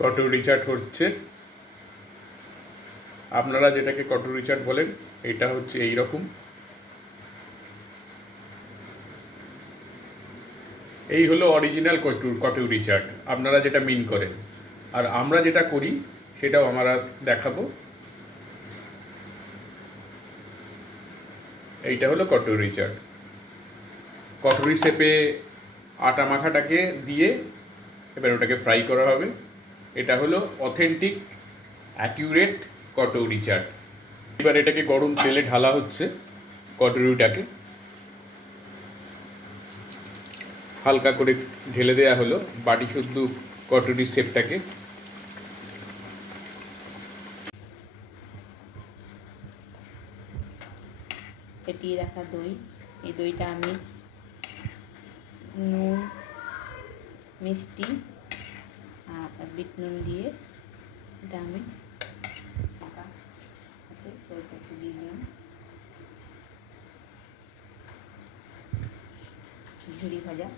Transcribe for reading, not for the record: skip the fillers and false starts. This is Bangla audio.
কটুরি চাট হচ্ছে। আপনারা যেটাকে কটুরি চাট বলেন, এটা হচ্ছে এই রকম। এই হলো অরিজিনাল কটুরি চাট, আপনারা যেটা মিন করেন। আর আমরা যেটা করি সেটাও আমরা দেখাবো। এইটা হলো কটুরি চাট। কটুরি শেপে আটা মাখাটাকে দিয়ে এবার ওটাকে ফ্রাই করা হবে। এটা হলো অথেন্টিক অ্যাকিউরেট কটুরি চাট। এবার এটাকে গরম তেলে ঢালা হচ্ছে। কটুরিটাকে হালকা করে ঢেলে দেয়া হলো বাটি শুদ্ধ কটুরি শেপটাকে। ফেটিয়ে রাখা দই, এই দইটা আমি নুন, মিষ্টি আর বিট নুন দিয়ে এটা আমি ফাঁকা আছে দইটা একটু দিয়ে দিলাম। ঝুড়ি ভাজা